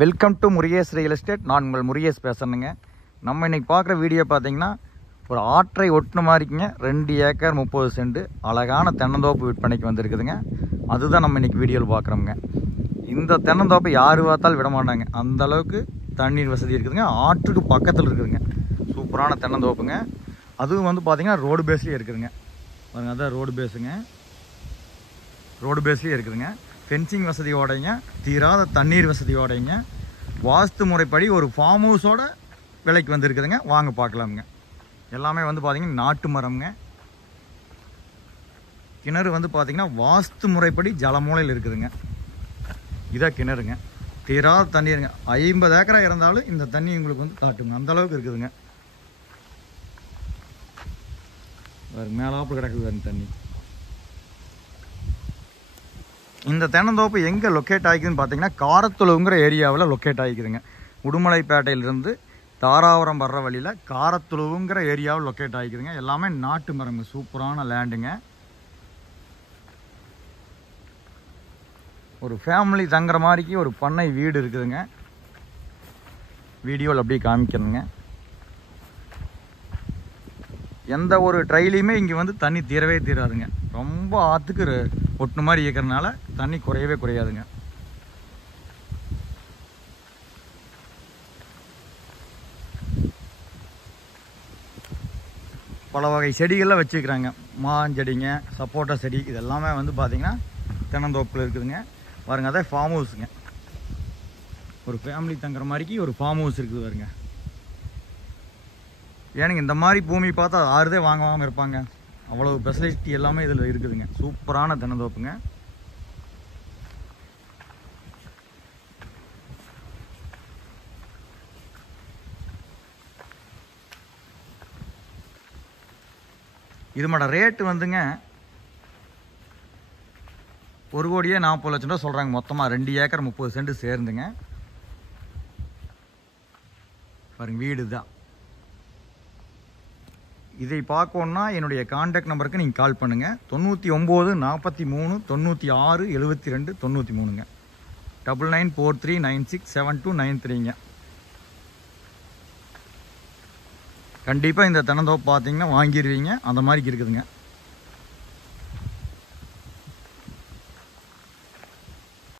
Welcome to Murugesh real estate. நான் உங்கள் முருகேஷ் பேசுகிறேங்க. நம்ம இன்றைக்கி பார்க்குற வீடியோ பார்த்தீங்கன்னா ஒரு ஆற்றை ஒட்டுன மாதிரிக்குங்க 2 ஏக்கர் 30 சென்ட் அழகான தென்னந்தோப்பு விற்பனைக்கு வந்திருக்குதுங்க. அதுதான் நம்ம இன்றைக்கி வீடியோவில் பார்க்குறோங்க. இந்த தென்னந்தோப்பை யார் பார்த்தாலும் விட மாட்டாங்க, அந்தளவுக்கு தண்ணீர் வசதி இருக்குதுங்க. ஆற்றுக்கு பக்கத்தில் இருக்குதுங்க. சூப்பரான தென்னந்தோப்புங்க. அதுவும் வந்து பார்த்திங்கன்னா ரோடு பேஸ்லேயே இருக்குதுங்க. பாருங்க, அதான் ரோடு பேஸுங்க. ரோடு பேஸ்லேயே இருக்குதுங்க. ஃபென்சிங் வசதியோடைங்க, தீராத தண்ணீர் வசதியோடைங்க, வாஸ்து முறைப்படி ஒரு ஃபார்ம் ஹவுஸோட விலைக்கு வந்துருக்குதுங்க. வாங்க பார்க்கலாமுங்க. எல்லாமே வந்து பார்த்திங்கன்னா நாட்டு மரம்ங்க. கிணறு வந்து பார்த்திங்கன்னா வாஸ்து முறைப்படி ஜலமூலையில் இருக்குதுங்க. இதான் கிணறுங்க. தீராத தண்ணீருங்க. 50 ஏக்கரா இருந்தாலும் இந்த தண்ணி உங்களுக்கு வந்து காட்டுங்க, அந்தளவுக்கு இருக்குதுங்க. மேலாப்பு கிடக்குது பாருங்க தண்ணி. இந்த தென்னந்தோப்பு எங்கே லொக்கேட் ஆகிக்குதுன்னு பார்த்தீங்கன்னா காரத்துளவுங்கிற ஏரியாவில் லொக்கேட் ஆகிக்குதுங்க. உடுமலைப்பேட்டையிலிருந்து தாராபுரம் வர்ற வழியில் காரத்துளவுங்கிற ஏரியாவில் லொக்கேட் ஆகிக்குதுங்க. எல்லாமே நாட்டு மரங்க, சூப்பரான லேண்டுங்க. ஒரு ஃபேமிலி தங்குற மாதிரிக்கு ஒரு பண்ணை வீடு இருக்குதுங்க. வீடியோவில் அப்படியே காமிக்கணுங்க. எந்த ஒரு ட்ரைலையுமே இங்கே வந்து தண்ணி தீரவே தீராதுங்க. ரொம்ப ஆற்றுக்கு ஒட்டு மாதிரி இருக்கிறதுனால தண்ணி குறையவே குறையாதுங்க. பல வகை செடிகள்லாம் வச்சுக்கிறாங்க. மாஞ்செடிங்க, சப்போட்டா செடி, இதெல்லாமே வந்து பார்த்திங்கன்னா தென்னந்தோப்பில் இருக்குதுங்க. பாருங்க, அதான் ஃபார்ம் ஹவுஸுங்க. ஒரு ஃபேமிலி தங்குற மாதிரிக்கு ஒரு ஃபார்ம் ஹவுஸ் இருக்குது பாருங்க. ஏனுங்க இந்த மாதிரி பூமி பார்த்தா யாருதே வாங்காமல் இருப்பாங்க. அவ்வளோ ஃபெசிலிட்டி எல்லாமே இதில் இருக்குதுங்க. சூப்பரான தென்னந்தோப்புங்க. இது மட்டும் ரேட்டு வந்துங்க 1,40,00,000 ரூபா சொல்கிறாங்க. மொத்தமாக 2 ஏக்கர் 30 சென்ட் சேர்ந்துங்க. பாருங்க, வீடு தான். இதை பார்க்கணுன்னா என்னுடைய கான்டாக்ட் நம்பருக்கு நீங்கள் கால் பண்ணுங்கள். 99 43 96 72 93ங்க. 9943967293ங்க. கண்டிப்பாக இந்த தென்னந்தோப்பு பார்த்தீங்கன்னா வாங்கிடுவீங்க, அந்த மாதிரி இருக்குதுங்க.